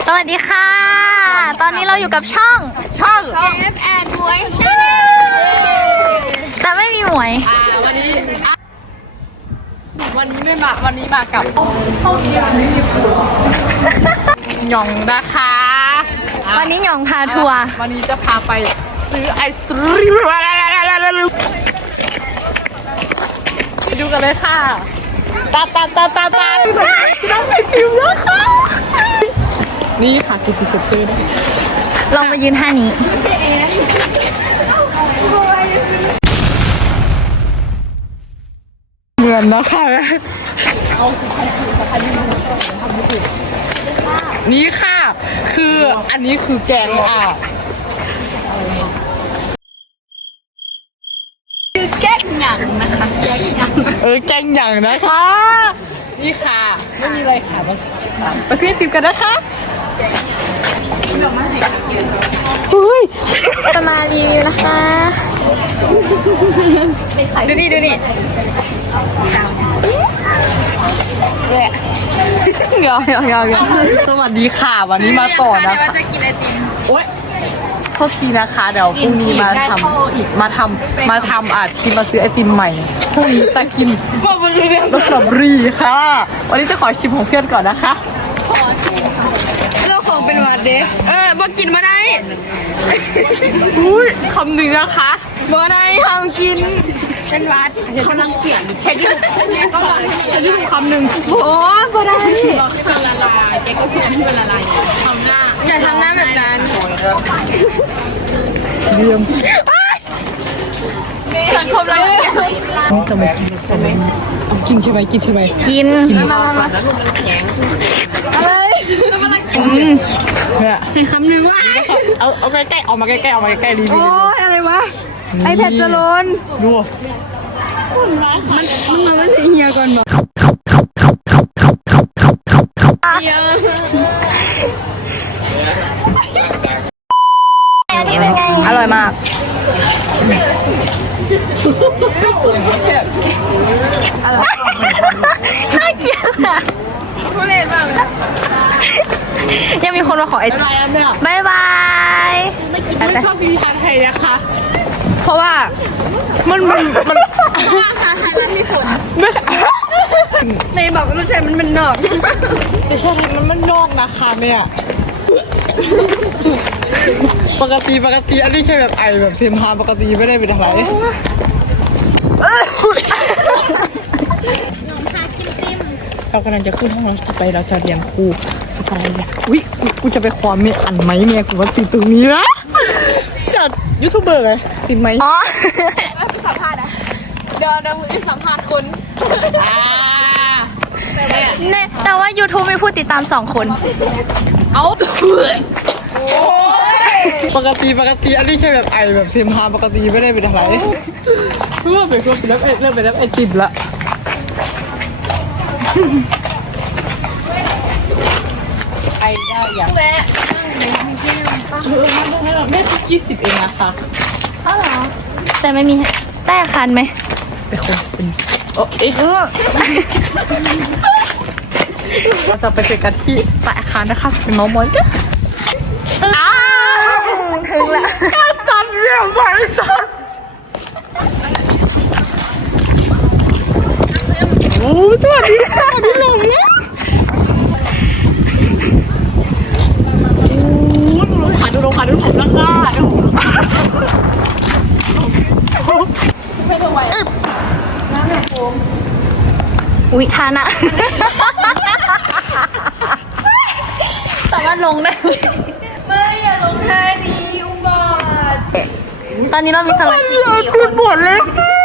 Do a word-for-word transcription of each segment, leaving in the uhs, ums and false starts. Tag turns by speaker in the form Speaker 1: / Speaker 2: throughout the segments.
Speaker 1: สวัสดีค่ะ ตอนนี้เราอยู่กับช่อง
Speaker 2: ช่อง
Speaker 1: เอฟ แอนด์ หมวยชาแนลแต่ไม่มีหมวย
Speaker 2: อ่าวันนี้วันนี้ไม่มาวันนี้มากับหยองนะคะ
Speaker 1: วันนี้หยองพาทัวร์
Speaker 2: วันนี้จะพาไปซื้อไอศกรีมไปดูกันเลยค่ะตาตาตาตาตาน้องไอติมแล้วค่ะนี่ค่ะคือพรีเซนเตอร์ด้วย
Speaker 1: ลองมายืนท่านี้
Speaker 2: เหมือนนะคะนี่ค่ะคืออันนี้คือแกงอ่ะคือแกงหยังนะคะแกงหยังเออแกงหยังนะคะนี่ค่ะไม่มีอะไรค่ะมาไปซื้อติมกันนะคะอุ้ย
Speaker 1: จะมารีวิวนะคะ
Speaker 2: ดูนี่ดูนี่ยาวยาวยาวยาวสวัสดีค่ะวันนี้มาต่อนะคะจะกินไอติมโอ๊ยโทษทีนะคะเดี๋ยวพรุ่งนี้มาทำมาทำมาทำอาทีมาซื้อไอติมใหม่พรุ่งนี้จะกินรสสตรอเบอรี่ค่ะวันนี้จะขอชิมของเพื่อนก่อนนะคะ
Speaker 1: เจ้าของเป็นวัดเด้
Speaker 2: เออมากินมาได้อุ้ยคำหนึ่งนะคะ
Speaker 1: บ่ได้ทำกินเป็นวัด
Speaker 2: เขานั่งเขียนแค่นี้จะลืมคำหนึ่ง
Speaker 1: โอ้บ่ได้
Speaker 2: บอกให้มันละลายแกก็เพื่อนที่มันละลายทำหน้า
Speaker 1: อย่าทำหน้าแบบนั้น
Speaker 2: เรียม
Speaker 1: สังคมเรา
Speaker 2: นี่จะไม่กินจะไม่กินใช่ไหมกินใช่ไหม
Speaker 1: กินมามามาอะไร
Speaker 2: อืมเนี่ย
Speaker 1: ให้คำหนึ่งว่า
Speaker 2: เอาเอาใกล้ๆเอามาใกล้ๆเอามาใกล้ๆรีวิว
Speaker 1: โอ้ยอะไรวะไอแพดจะลน
Speaker 2: ดู
Speaker 1: มันมันมาถึงเฮียก่อนบอกเฮียอันนี้เป็นไง
Speaker 2: อร่อยมาก
Speaker 1: น่าเกลียดอ่ะทุเรศมากเลยยังมีคนมาขอไอ้บายบาย
Speaker 2: ไม่ชอบกินชาไทยนะคะ
Speaker 1: เพราะว่า
Speaker 2: มันมันมัน
Speaker 1: ว่าชาไทยร้านที่สุดในบอกว่าลูกชายมันเป็นนอก
Speaker 2: แต่ชาไทยมันมันนอกนะคะเนี่ยปกติปกติอันนี้แค่แบบไอแบบเซมฮาปกติไม่ได้เป็นอะไรเรากำลังจะขึ้นห้องเราจะไปเราจะเรียนครูสุภาพเลยอุ้ยกูจะไปความเมียอันไหมเมียกูว่าติดตรงนี้นะจัดยูทูบเบอร์เลยติดไหม
Speaker 1: อ๋อ
Speaker 2: สัมภาษณ์นะเดี๋ยวเดี๋ยวมึงสัมภาษณ์คน
Speaker 1: เนี่ยแต่ว่า YouTube มีผู้ติดตามสองคน
Speaker 2: เอาปกติปกติอันนี้แค่แบบไอแบบเซมฮาปกติไม่ได้เป็นอะไรเพื่อไปคนเป็นรับเริ่มเป็นรับไอติมละไอได้อย่างแม่แม่ยี่สิบเองนะคะ
Speaker 1: อ๋อเหรอแต่ไม่มีใต้อาคารไหม
Speaker 2: เป็นคนเป็นโอ้เอ๊ะเราจะไปเจอกันที่ใต้อาคารนะคะเป็นน้องมอยกัน
Speaker 1: อ้าวถึงละ
Speaker 2: จำเรื่องไว้สักโอ้สวัสดีค่ะพี่หลงเนี่ยขาดูลงขาดูผมนั่งหน้าไม่ต้องไหวน้ำแม่โฟม
Speaker 1: อุ๊ยทานะแต่ว่าลงได้ไม่อย่าลงท่านี้อุบาทตอนนี้เรามีสมาชิกกี่คน
Speaker 2: หมดเลย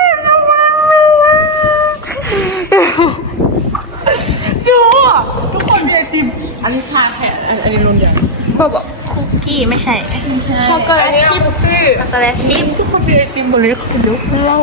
Speaker 2: ดูทุกคนมีไอติมอันนี้ชาแผ่อันนี้รุ่นใหญ่
Speaker 1: บอกคุกกี้ไม่ใช่
Speaker 2: ช็อกโกแลตชิพปี้
Speaker 1: ช็อกโกแลตชิพ
Speaker 2: ทุกคนมีไอติมหมดเลยค่ะยกเรา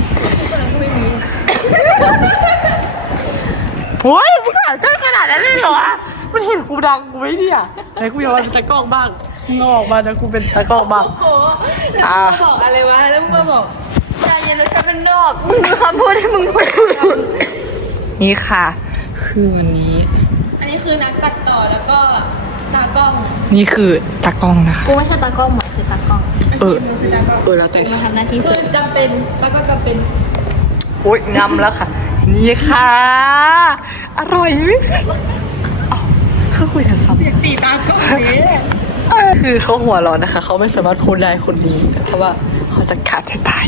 Speaker 2: โอ้ยมึงถ่ายเต้นขนาดนั้นเลยเหรอมันเห็นกูดังกูไหมเนี่ยไอ้กูอยากเป็นตะกล้องบ้างงอออกมาแล้วกูเป็นตะกล้องบ้าง
Speaker 1: โอ้โหแล้วมึงก็บอกอะไรวะแล้วมึงก็บอกชาเย็นแล้วชาเป็นนอกมึงมีคำพูดให้มึงพูด
Speaker 2: นี่ค่ะคือวันนี้
Speaker 1: อันนี้คือนักตัดต่อแล้วก็นักากล้อง
Speaker 2: นี่คือตากล้องนะคะ
Speaker 1: กูไม่ใช่ตากล้องหมอคือตากล้อง
Speaker 2: เออเออแล้วแต่
Speaker 1: มาทำหน้าที่คือจำเป็นแล้วก็จำเป็น
Speaker 2: โอ๊ยงำแล้วค่ะ นี่ค่ะ อร่อยไหมคะอ้าวเขาคุยกันซ้ำ
Speaker 1: ตีตากล้องนี้
Speaker 2: คือเขาหัวเร้อนนะคะ เขาไม่สามารถพูดได้คนนี้ เพราะว่าเขาจะขาดใจตาย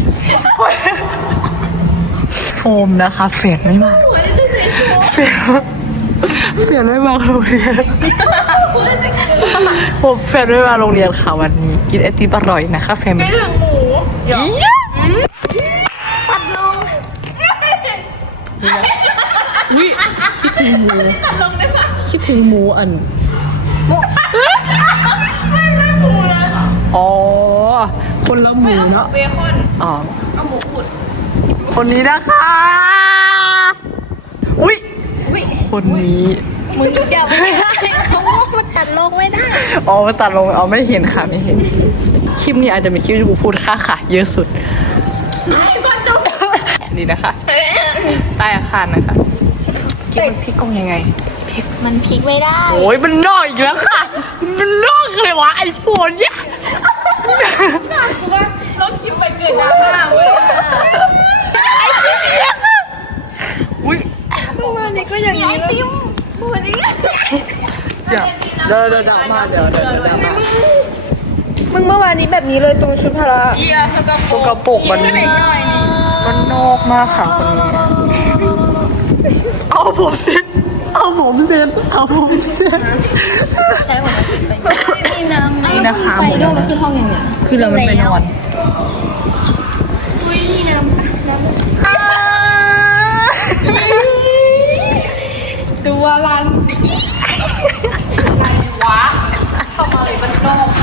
Speaker 2: โฟมนะคะเฟดไม่มาเฟดเฟดไม่มาโรงเรียนผมเฟดไม่มาโรงเรียนค่ะวันนี้ กินไอติมอร่อยนะคะแฟมิลี่
Speaker 1: เรื่องหมู
Speaker 2: อี๋
Speaker 1: ปัดลง
Speaker 2: วิคิดถึงหมู
Speaker 1: ปัดลงได้ปะ
Speaker 2: คิดถึงหมูอัน
Speaker 1: หมูไม่ไม่หมูนะ
Speaker 2: อ๋อ คนละหมูเนาะ
Speaker 1: เบคอน
Speaker 2: อ๋อ
Speaker 1: เอาหมูอุด
Speaker 2: คนนี้นะคะ อุ้ย
Speaker 1: อุ้ย
Speaker 2: คนนี้
Speaker 1: มึงอย่าไปได้เขาว่ามันตัดลงไม่ได้
Speaker 2: อ๋อมาตัดลงอ๋อไม่เห็นค่ะไม่เห็น คลิปนี้อาจจะเป็นคลิปที่กูพูดค่าค่ะ เยอะสุด
Speaker 1: ก่อนจบ
Speaker 2: นี่นะคะ ใต้อาคารนะคะคิดมันพลิกกล้องยังไง
Speaker 1: พริกมันพริกไม่ได้
Speaker 2: โอ้ยมันนอกอีกแล้วค่ะ มันนอกเลยวะไอโฟนเนี่ย
Speaker 1: กูว่าเราคลิปไปเกิดดราม่าเว้ย
Speaker 2: อุ้ย
Speaker 1: เมื่อวานนี้ก็อย่างนี้ไอติมวันนี้
Speaker 2: เดี๋ยวเดี๋ยวเดี๋ยวดราม่าเดี๋ยวเดี๋ยวเดี๋ยวดราม่า
Speaker 3: มึงเมื่อวานนี้แบบนี้เลยตรงชุดพละ
Speaker 1: เอียสกปรก
Speaker 2: สกปรกมัน
Speaker 1: เด็กน้อยนี่
Speaker 2: มันนอกมากค่ะคนนี้ เอาผมเซ็ตเอาผมเซ็ตเอาผมเซ็ต
Speaker 1: ใช้หัวมาติดไปไม่มีน้ำ
Speaker 2: นี่นะคะ
Speaker 1: ไปด้วยมันคือห้องอย่างเนี้ย
Speaker 2: คือเราไม่ไปนอน
Speaker 1: อุ้ยมีน้ำดูว่าร้านวะเข้ามาเลยมันส้ม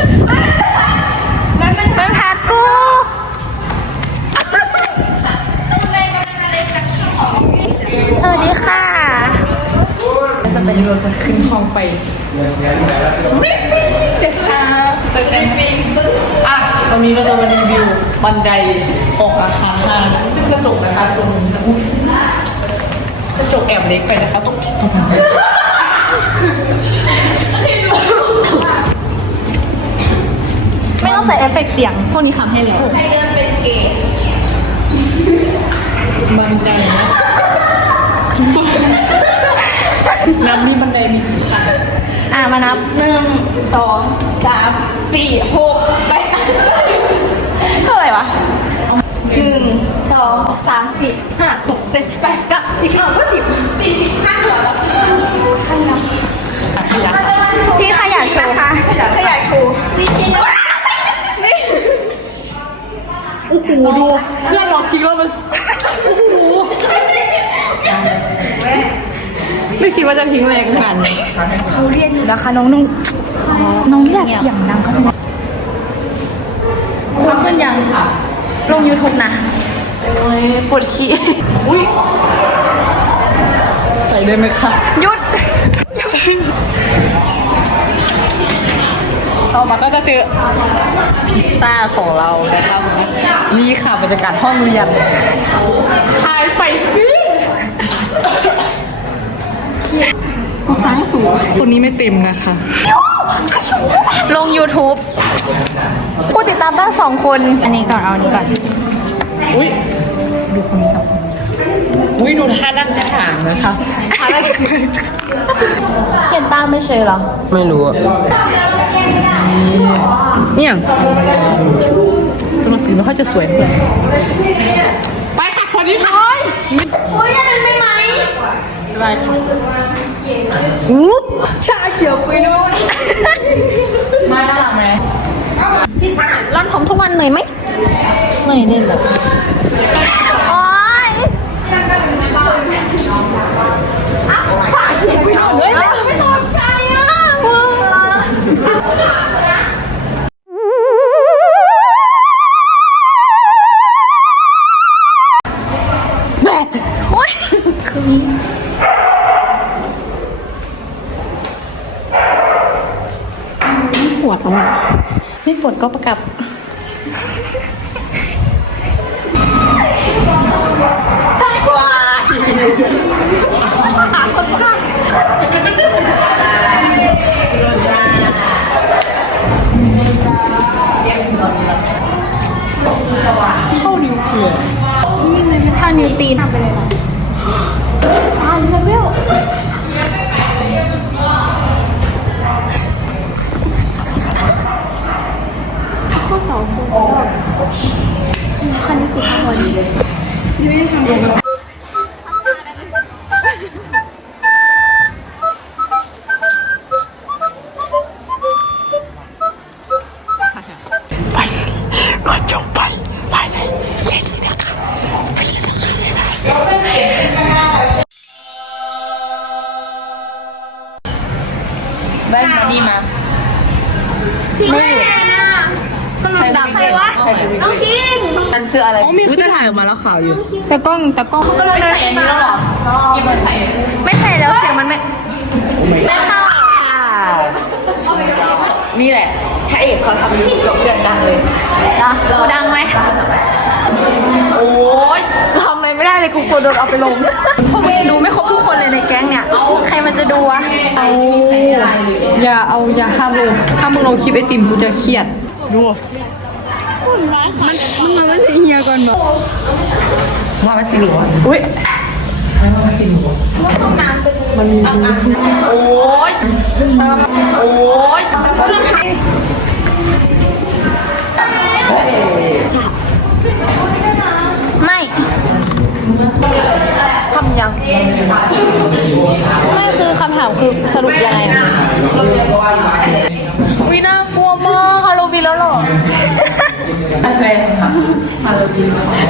Speaker 1: นั่นมันมันหักกู สวัสดีค่ะ
Speaker 2: จะไปเราจะขึ้นห้องไป
Speaker 1: สปริงปิ้งเด็กค่ะสปริงปิ้ง
Speaker 2: อ่ะตอนนี้เราจะมารีวิวบันไดออกอาคารห้านะซึ่งกระจกนะคะโซนนี้นะอุ๊ยกระจกแอบเล็กไปนะคะตกที่ตรงนั้น
Speaker 1: ไม่ต้องใส่เอฟเฟกต์เสียง พวกนี้ทำให้แล้ว
Speaker 2: บันไดนะแล้วมีบันไดมีกี่ขั้น
Speaker 1: อ่ะ มานับหนึ่งสองสามสี่หกไปเท่าไหร่วะหนึ่งสองสามสี่ห้าหกเจ็ดแปดเก้าสิบสองก็สิบสี่สิบขั้นเหรอแล้วขั้นแล้วพี่ขยะโชว์ขยะโชว์วิธี
Speaker 2: โอ้โหดูเพื่อนเราทิ้งแล้วมันโอ้โหไม่คิดว่าจะทิ้งแรงขนาดนี้
Speaker 3: เขาเรียนอยู่นะคะน้องนุ่งน้องอย่าเสียงดังเขาจะมา
Speaker 1: ครูขึ้นยังลง YouTube นะโอ้ยปวดขี้
Speaker 2: อุ้ยใส่ได้ไหมคะ
Speaker 1: หยุด
Speaker 2: ต่อมาก็จะเจอพิซซ่าของเรานะครับนี่ค่ะบรรยากาศห้องเรียนทายไปซิกูสร้างสูงคนนี้ไม่เต็มนะคะ
Speaker 1: ลง YouTube ผู้ติดตามตั้งสองคน อันนี้ก่อน เอาอันนี้ก่อน
Speaker 2: อุ้ยดูคนนี้ครับอุ้ยดูท่านั่งฉากนะคะ
Speaker 1: เขียนตามไม่เชยเหรอ
Speaker 2: ไม่รู้อ่ะนี่เนี่ยตัวหนังสือไม่ค่อยจะสวยเท่าไหร่ไปค่ะคนนี้ค่ะ
Speaker 1: โอ้ยอันนั้นไม่ไหม
Speaker 2: ไปค่ะอุ๊บ
Speaker 3: ชาเขียวไปด้วย
Speaker 2: มาแล้วล่ะแม่
Speaker 1: พี่สามร่อนผมทุกวันเหนื่อยไหมไม่เล่นหรอกโอ๊ยสาเขียนไปหน่อยเลยไม่ตกใจอ่ะมึงแบบโอ๊ยคือมีปวดอ่ะไม่ปวดก็ประกับใช่กว่าหาคนข้าง
Speaker 2: ไปก่อนจบไปไปเลยแค่นี้นะคะไปเลยได้มาดีมาไม่ดังใครวะน้องคิงนั่นชื่ออะไรอ๋อมีคือจะถ่ายออกมาแล้วข่าวอยู่
Speaker 3: ตะกล้องตะกล้อง
Speaker 1: ก็เลยใส่อันนี้แล้วหรอไม่ใส่แล้วเสียงมันไม่ไม่เข้า
Speaker 2: นี่แหละถ้าเอกเขาทำยูทูบเดือนดังเลย
Speaker 1: นะกูดังไหม
Speaker 2: โอ้ยทำอะไรไม่ได้เลยกูกลัวโดนเอาไปลง
Speaker 1: พวกมึงดูไม่ครบทุกคนเลยในแก๊งเนี่ยใครมันจะดูวะ
Speaker 3: เอาอย่าเอาอย่าห้ามลงถ้ามึงลงคลิปไอติมกูจะเครียด
Speaker 2: ดู
Speaker 3: มันมันมาไม่ใช่เฮียก่อนบอก
Speaker 2: ว่ามันสิหลัวอุ้ยมันมีโอ้ยโอ้ย
Speaker 1: ไม่
Speaker 2: ทำยัง
Speaker 1: ไม่คือคำถามคือสรุปยังไง
Speaker 2: วิน่ากลัวมากฮาโลวีนแล้วหรออะไรฮาโลวีน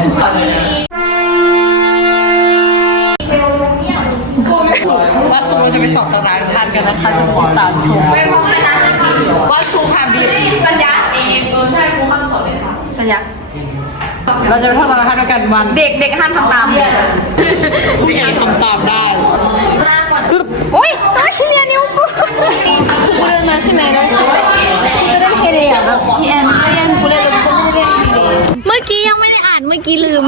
Speaker 2: ว่าซูเราจะไปสอบตารางทานกันนะคะจะมาติดตามชมว่าซูพาบีสัญญาเองเออใช่ครูห้ามสอนเลยค่ะสัญญาเราจะไปท่องตารางทานด้วยกันวัน
Speaker 1: เด็กเด็กห้ามทำตาม
Speaker 2: ผู้ใหญ่ทำตามได้
Speaker 1: อุ้ยเฮ้ยเรียนนิ้วกูคือกูเดินมาใช่ไหมแล้วกูจะได้เฮเดียแบบอีแอนก็ยังกูเล่นเลยกูไม่ได้เล่นอีเดียเมื่อกี้ยังไม่ได้อ่านเมื่อกี้ลืม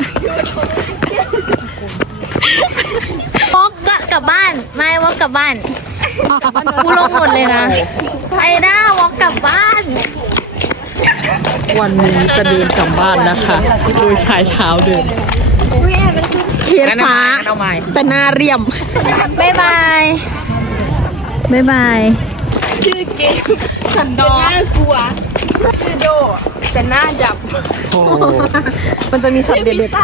Speaker 1: วอกกลับบ้านไม่วอกกลับบ้านกูลงหมดเลยนะไอ้ด้าวอกกลับบ้าน
Speaker 2: วันนี้จะเดินกลับบ้านนะคะ โดยชายเท้าเดิน
Speaker 3: เขียนฟ้าแต่หน้าเรียม
Speaker 1: บ๊ายบายบ๊ายบาย
Speaker 3: ชื่อเกมสันดอนน่ากลัวชื่อโดแต่หน้าดับ
Speaker 2: โอ้
Speaker 3: มันจะมีช็อตเด็ดๆ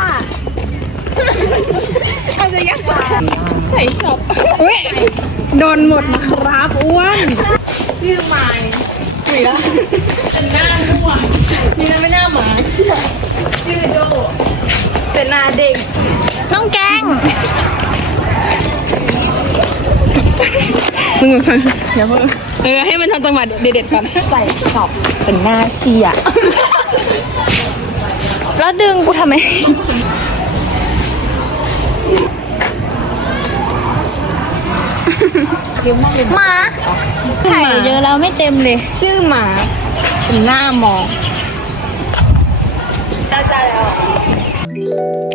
Speaker 3: เขาจะยักษ์ใส่ช็อปเฮ้ยโดนหมดนะครับอ้วนชื่อไม้หนีละแต่หน้าอ้วนนี่นะไม่หน้าหมาชื่อโดแต่หน้าเด็ก
Speaker 1: น้องแกง
Speaker 3: มึงมาฟังอย่าเพิ่งเออให้มันทำจังหวะเด็ดๆก่อนใส่ช็อปเป็นหน้าเชีย
Speaker 1: แล้วดึงกูทำไมหมาไข่เยอะแล้วไม่เต็มเลย
Speaker 3: ชื่อหมาเป็นหน้ามองได้ใจแล้ว